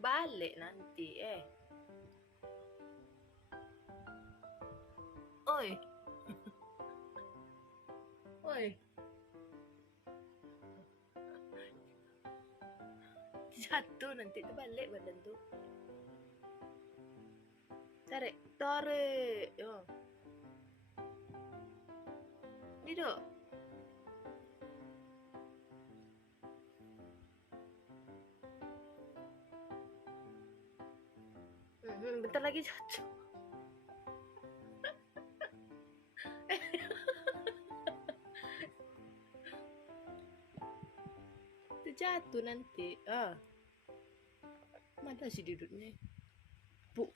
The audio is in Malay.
terbalik nanti Oi. Oi. Jatuh nanti terbalik badan tu. Tarik. Oh. Ni dok. Bentar lagi jatuh. Terjatuh nanti. Mana sih duduknya? Puk.